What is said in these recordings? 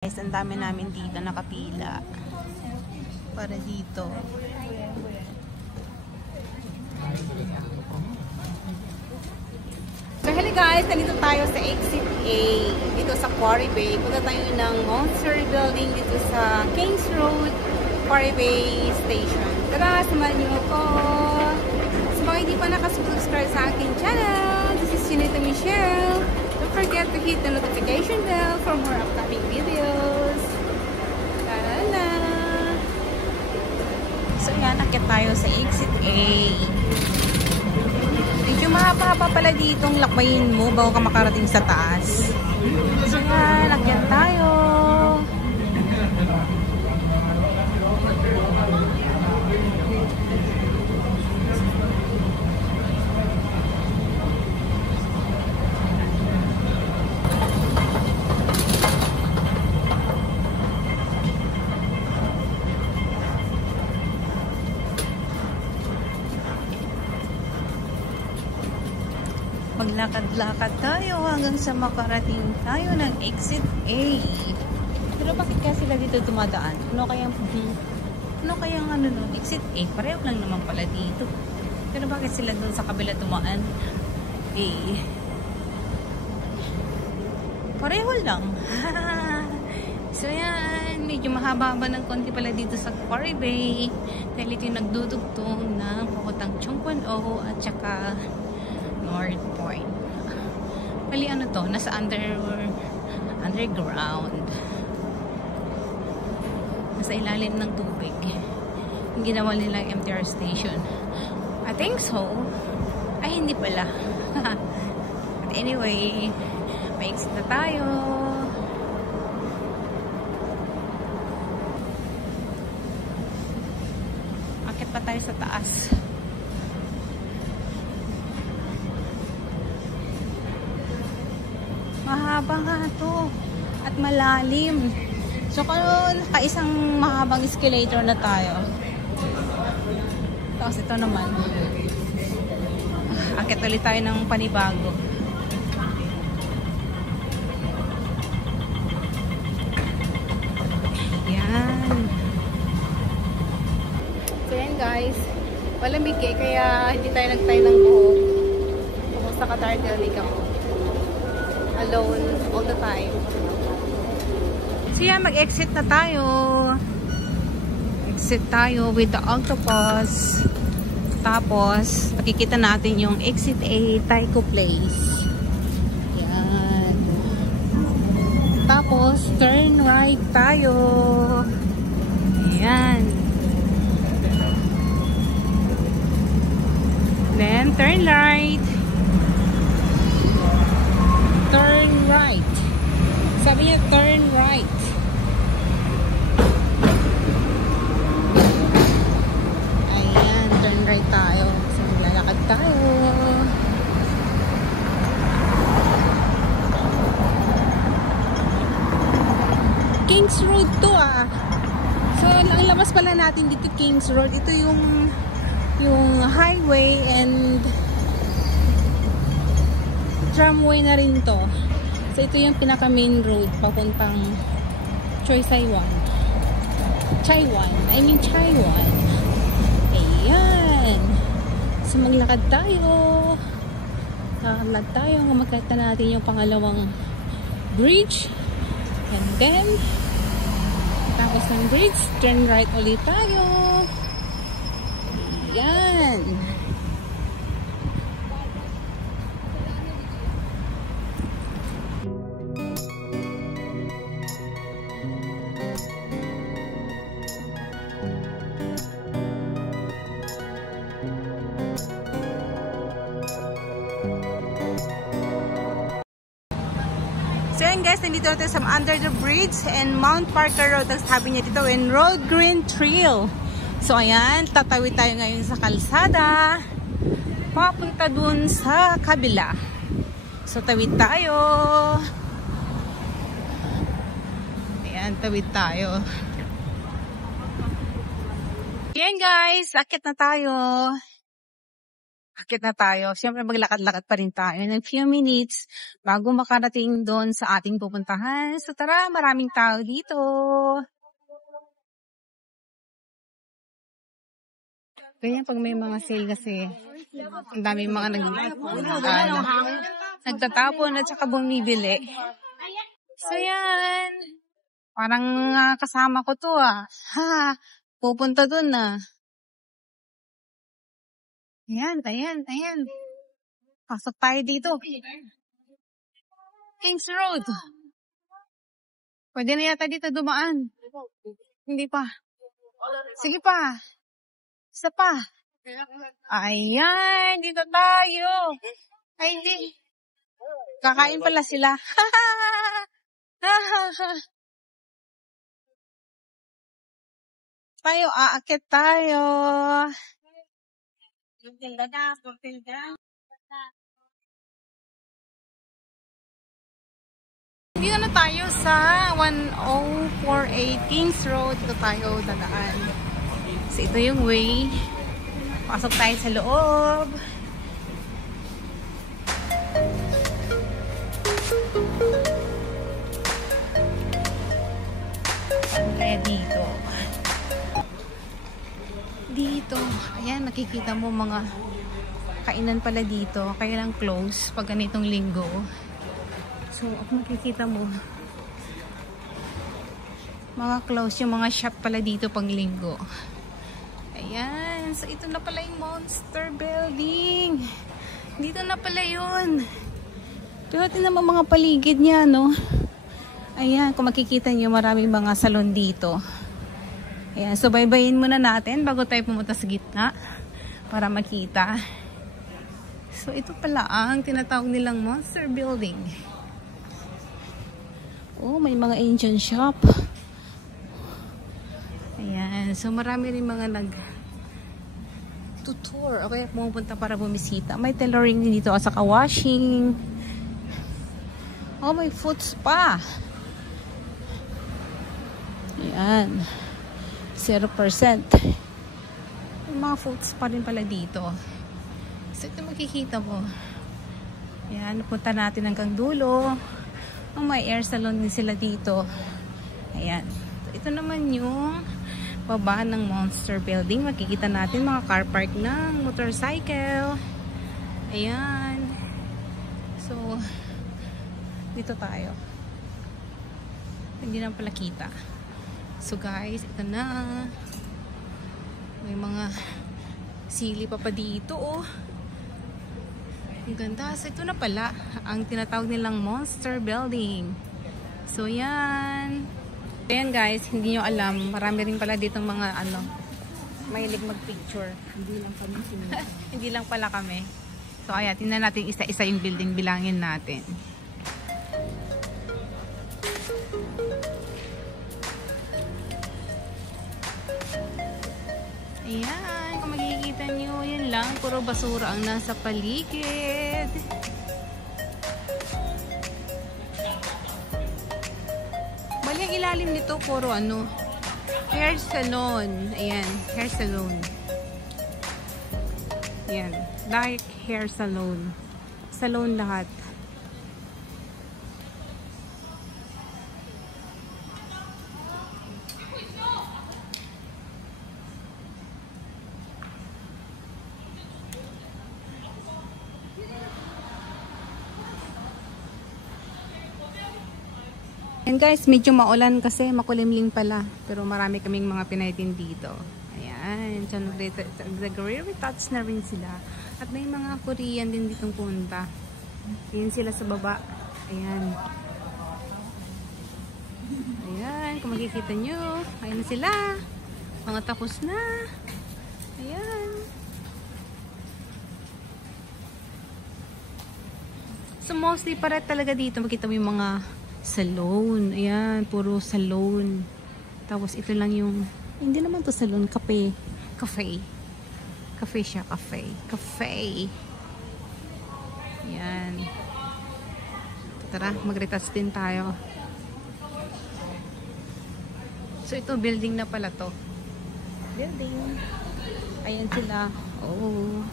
Guys, ang dami namin dito nakapila para dito. So hello guys, nandito tayo sa Exit A dito sa Quarry Bay. Punta tayo ng Monster Building dito sa Kings Road, Quarry Bay Station. Tara, samahan niyo ako. Sa mga hindi pa nakasubscribe sa aking channel, this is Chinita Michelle. Don't forget to hit the notification bell for more upcoming videos. Tara! So yan, nakit tayo sa Exit A. Medyo mahaba-haba pala ditong lakbayin mo bago ka makarating sa taas. So yan, nakit tayo. Maglakad-lakad tayo hanggang sa makarating tayo ng Exit A. Pero bakit kaya sila dito dumadaan? Ano kayang ano nun? Exit A, pareho lang naman pala dito. Pero bakit sila dun sa kabila dumaan? A. Pareho lang. So yan, medyo mahaba-haba ng konti pala dito sa Quarry Bay. Dahil ito yung nagdudugtong ng Pukutang Chongpon-o at saka North Point. Bali ano to? Nasa underground. Nasa ilalim ng tubig. Yung ginawa nilang MTR station. I think so. Ay, hindi pala. But anyway, may exit na tayo. Akit pa tayo sa taas. Mahaba nga to at malalim. So kung naka-isang mahabang escalator na tayo, tapos ito naman, akit ulit tayo ng panibago. Yan. So yan guys, malamig eh, kaya hindi tayo nagtayo ng buhok. Kumusta ka turtleneck ako. Alone all the time. So yan, mag-exit na tayo. Exit tayo with the octopus. Tapos, makikita natin yung Exit A, Taiko Place. Yan. Tapos, turn right tayo. Yan. Then, turn right. Turn right. Sabi niya, turn right. Ayan, turn right tayo. So, maglalakad tayo. Kings Road to ah. So, ang labas pala natin dito Kings Road. Ito yung highway and tramway na rin to. So ito yung pinaka main road papuntang Choi Saiwan. Chaiwan. Ayan. So maglakad tayo. Lakad tayo. Magkita natin yung pangalawang bridge. And then tapos ng bridge, turn right ulit tayo. Ayan. So yan guys, nandito natin sa Under the Bridge and Mount Parker Road. Ang sabi niya dito, in Road Green Trail. So ayan, tatawid tayo ngayon sa kalsada. Papunta dun sa kabila. So tawid tayo. Ayan, tawid tayo. Ayan guys, akit na tayo. Akit na tayo. Siyempre maglakad-lakad pa rin tayo ng few minutes bago makarating doon sa ating pupuntahan. So tara, maraming tao dito. Ganyan pag may mga sale kasi, ang daming mga nagtatapon at saka bumibili. So yan. Parang kasama ko to Ha, pupunta doon Ayan. Pasok tayo dito. Kings Road. Pwede na yata dito dumaan. Hindi pa. Sige pa. Isa pa. Ayan, dito tayo. Ay, hindi. Kakain pala sila. Tayo, aakit tayo. Dito na tayo sa 1048 Kings Road. Dito tayo dadaan. So, ito yung way. Pasok tayo sa loob. Kaya dito. Ayan, nakikita mo mga kainan pala dito. Kaya lang close pag ganitong linggo. So, makikita mo mga close yung mga shop pala dito pag linggo. Ayan. So, ito na pala yung Monster Building. Dito na pala yun. Pero tingnan mo mga paligid niya, no? Ayan. Kung makikita niyo, maraming mga salon dito. Ayan. So, baybayin muna natin bago tayo pumunta sa gitna para makita. So, ito pala ang tinatawag nilang Monster Building. Oh, may mga Asian shop. Ayan. So, marami rin mga nag-tour. Okay, pumupunta para bumisita. May tailoring din dito at saka washing. Oh, may food spa. Ayan. 0%. May mga food spa rin pala dito. So, ito makikita mo. Ayan, punta natin hanggang dulo. Oh, may air salon din sila dito. Ayan. So, ito naman yung baba ng Monster Building. Makikita natin mga car park ng motorcycle. Ayan. So, dito tayo. Hindi na pala kita. So guys, ito na. May mga sili pa dito, oh. Ang ganda. So, ito na pala ang tinatawag nilang Monster Building. So, yan. Ayan guys, hindi nyo alam. Marami rin pala ditong mga mahilig mag-picture. Hindi lang kami hindi lang pala kami. So, ayan. Tingnan natin isa-isa yung building. Bilangin natin. Ayan. Kung makikita nyo, yun lang. Puro basura ang nasa paligid. Bali, ang ilalim nito, puro hair salon. Ayan, hair salon. Ayan, like hair salon. Salon lahat. And guys, medyo maulan kasi makulimlim pala. Pero marami kaming mga pinaitin dito. Ayan. So, nag-retouch na rin sila. At may mga Korean din ditong punta. Ayan sila sa baba. Ayan. Ayan. Kung makikita nyo. Ayan sila. Mga tapos na. Ayan. So, mostly para talaga dito. Makita mo yung mga salon. Ayan, puro salon. Tapos ito lang yung, hindi naman to salon, cafe. Cafe siya, cafe. Ayan. Tara, mag-retouch din tayo. So ito, building na pala to. Building. Ayan sila. Oh.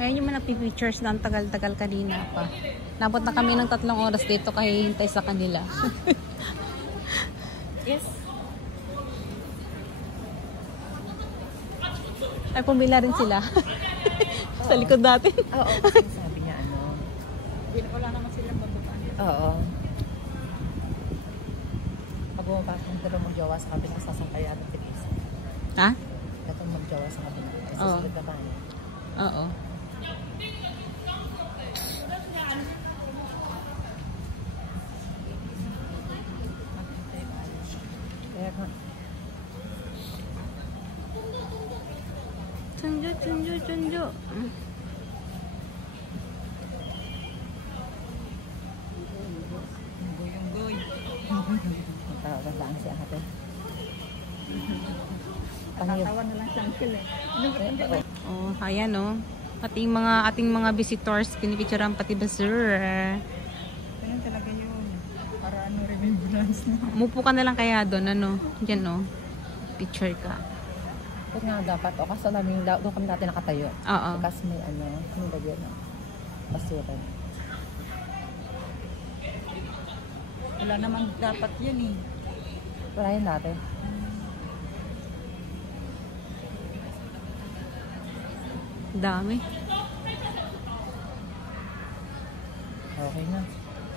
Ayan yung mga pictures na ang tagal-tagal kanina pa. Nabot na kami ng 3 oras dito kaya hintay sa kanila. Yes. Ay, pumila rin sila. Sa likod natin. Oo, kasi sabi niya ano. Wala naman silang bababaan. Oo. Pag bumabas ng dalawang magjowa sa kabila, sasakay at tinis. Ha? Itong magjowa sa kabila. Ay, Oo. susunod na ba? Oo. Kaya ka. Chunjo, chunjo, chunjo. Goy. Tawag lang siya ate. Tatawa na lang siya uncle eh. Oo. Oh, ayan oh. Ating mga visitors, pinipicturean pati ba sir? Ganyan talaga yun. Para ano, remembrance na. Mupo ka na lang kaya doon, ano? Diyan oh. Picture ka. Ito nga dapat, o kaso namin, doon kami natin nakatayo. Oo. Kasi may ano, may lagyan na. Basura. Wala namang dapat yan eh. Wala yun natin. Dami. Okay na.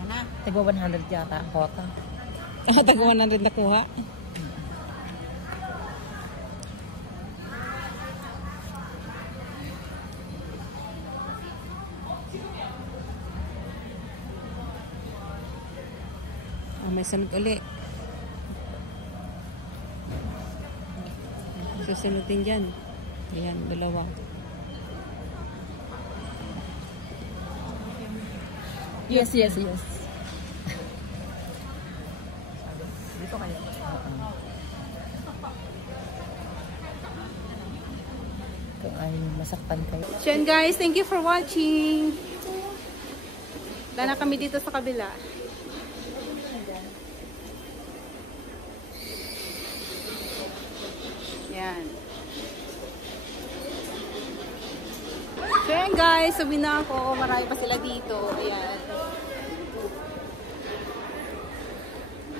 Ano? Tigwa 100 yata, kota. Taguan na rin nakuha. May sunod uli. Susunodin dyan. Ayan, 2. Yes. Dito kayo. Kung ay masaktan kayo. So yan guys, thank you for watching. Wala na kami dito sa kabila. Yan. So yan guys, sabi na ako, marami pa sila dito. Ayan.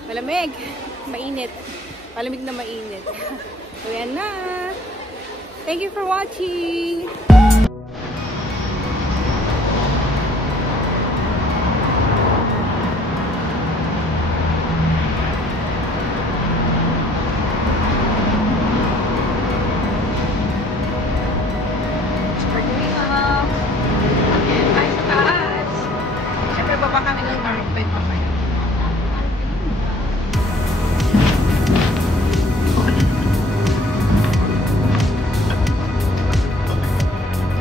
Malamig. Mainit. Malamig na mainit. So yan na. Thank you for watching.